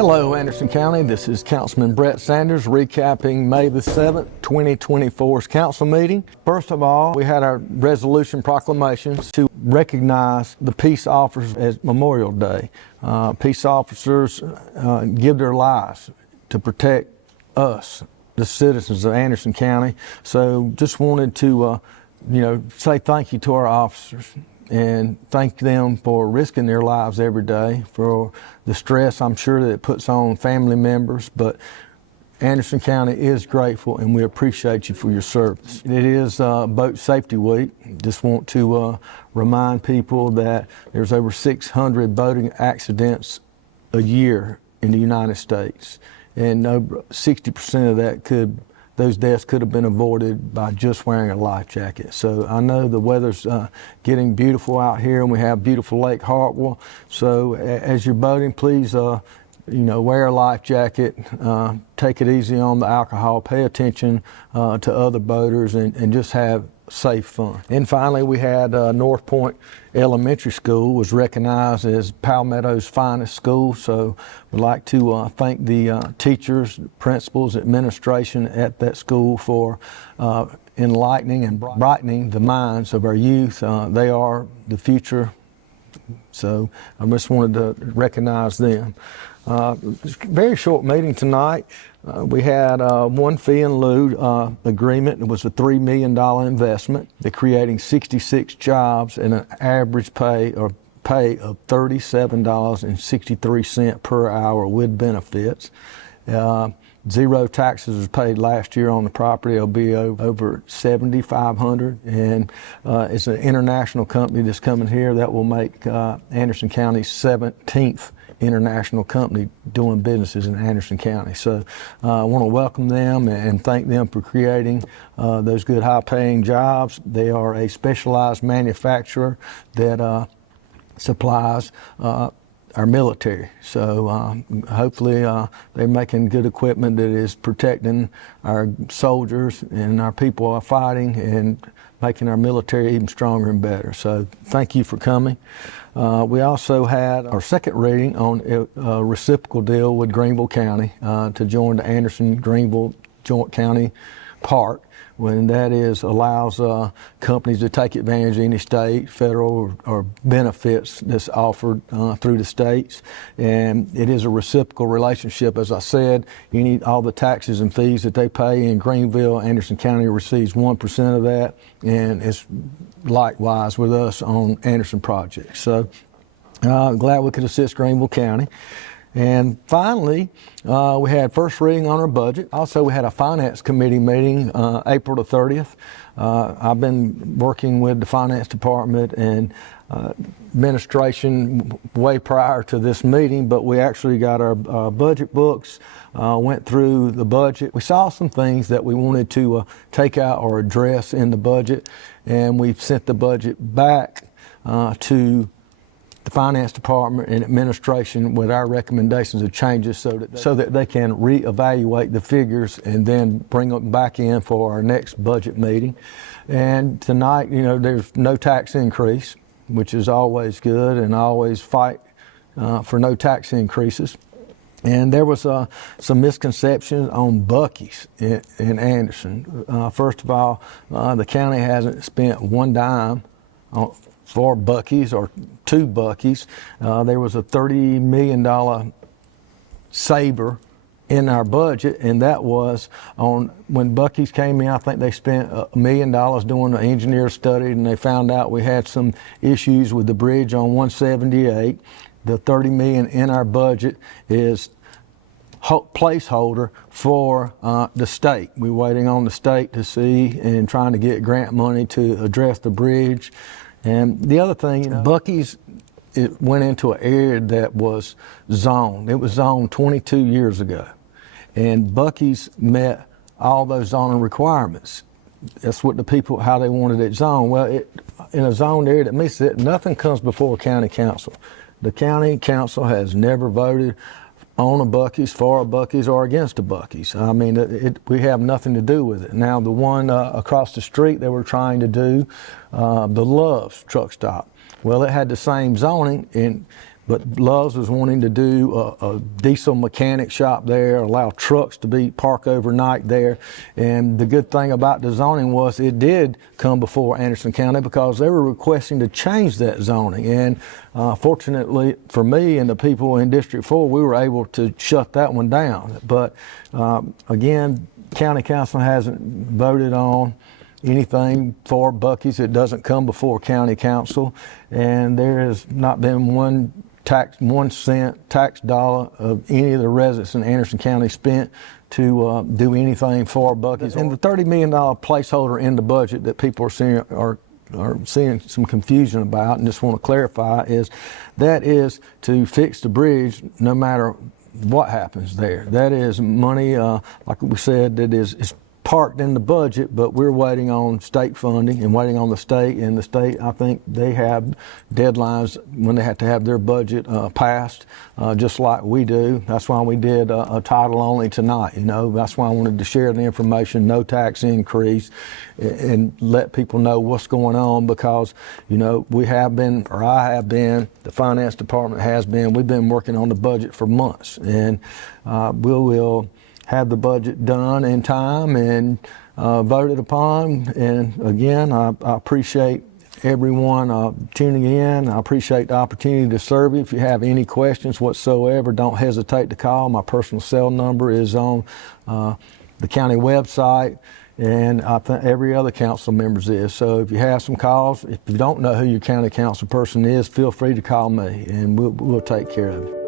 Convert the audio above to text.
Hello, Anderson County. This is Councilman Brett Sanders recapping May the 7th, 2024's council meeting. First of all, we had our resolution proclamations to recognize the peace officers as Memorial Day. Peace officers give their lives to protect us, the citizens of Anderson County. So just wanted to, say thank you to our officers and thank them for risking their lives every day, for the stress I'm sure that it puts on family members. But Anderson County is grateful and we appreciate you for your service. It is Boat Safety Week. Just want to remind people that there's over 600 boating accidents a year in the United States. And over 60% of that those deaths could have been avoided by just wearing a life jacket. So I know the weather's getting beautiful out here and we have beautiful Lake Hartwell. So as you're boating, please, wear a life jacket, take it easy on the alcohol, pay attention to other boaters and just have safe fun. And finally, we had North Point Elementary School was recognized as Palmetto's finest school. So we'd like to thank the teachers, principals, administration at that school for enlightening and brightening the minds of our youth. They are the future. So I just wanted to recognize them. Very short meeting tonight. We had one fee in lieu agreement. It was a $3 million investment. They're creating 66 jobs and an average pay of $37.63 per hour with benefits. Zero taxes was paid last year on the property. It'll be over $7,500, and it's an international company that's coming here that will make Anderson County's 17th international company doing businesses in Anderson County. So I want to welcome them and thank them for creating those good high-paying jobs. They are a specialized manufacturer that supplies our military. So hopefully they're making good equipment that is protecting our soldiers and our people are fighting and making our military even stronger and better. So thank you for coming. We also had our second reading on a reciprocal deal with Greenville County to join the Anderson-Greenville Joint County Park. When that allows companies to take advantage of any state, federal, or benefits that's offered through the states. And it is a reciprocal relationship. As I said, all the taxes and fees that they pay in Greenville, Anderson County receives 1% of that, and it's likewise with us on Anderson projects. So glad we could assist Greenville County. And finally, we had first reading on our budget. Also, we had a finance committee meeting April the 30th. I've been working with the finance department and administration way prior to this meeting, but we actually got our budget books, went through the budget. We saw some things that we wanted to take out or address in the budget, and we've sent the budget back to the finance department and administration with our recommendations of changes so that they can reevaluate the figures and then bring them back in for our next budget meeting. And tonight, there's no tax increase, which is always good, and I always fight for no tax increases. And there was some misconceptions on Buc-ee's in Anderson. First of all, the county hasn't spent one dime for Buc-ee's or two Buc-ee's. There was a $30 million saver in our budget, and that was on when Buc-ee's came in. I think they spent $1 million doing an engineer study, and they found out we had some issues with the bridge on 178. The $30 million in our budget is placeholder for the state. We're waiting on the state to see and trying to get grant money to address the bridge. And the other thing, Buc-ee's, it went into an area that was zoned. It was zoned 22 years ago. And Buc-ee's met all those zoning requirements. That's what how they wanted it zoned. Well, in a zoned area that meets it, nothing comes before county council. The county council has never voted on a Buc-ee's, for a Buc-ee's, or against a Buc-ee's. I mean, we have nothing to do with it. Now, the one across the street they were trying to do, the Love's truck stop. Well, it had the same zoning, But Love's was wanting to do a diesel mechanic shop there, allow trucks to be parked overnight there. And the good thing about the zoning was it did come before Anderson County because they were requesting to change that zoning. And fortunately for me and the people in District 4, we were able to shut that one down. But again, County Council hasn't voted on anything for Buc-ee's. It doesn't come before County Council, and there has not been one cent tax dollar of any of the residents in Anderson County spent to do anything for Buc-ee's. And the $30 million placeholder in the budget that people are seeing some confusion about, and just want to clarify, is to fix the bridge no matter what happens there. That is money, like we said, that is parked in the budget, but we're waiting on state funding and waiting on the state. And the state, I think they have deadlines when they have to have their budget passed, just like we do. That's why we did a title only tonight. You know, that's why I wanted to share the information, no tax increase, and let people know what's going on, because, you know, we have been, or I have been, the finance department has been, we've been working on the budget for months, and we will have the budget done in time and voted upon. And again, I appreciate everyone tuning in. I appreciate the opportunity to serve you. If you have any questions whatsoever, don't hesitate to call. My personal cell number is on the county website, and I think every other council member's is. So if you have some calls, if you don't know who your county council person is, feel free to call me, and we'll take care of it.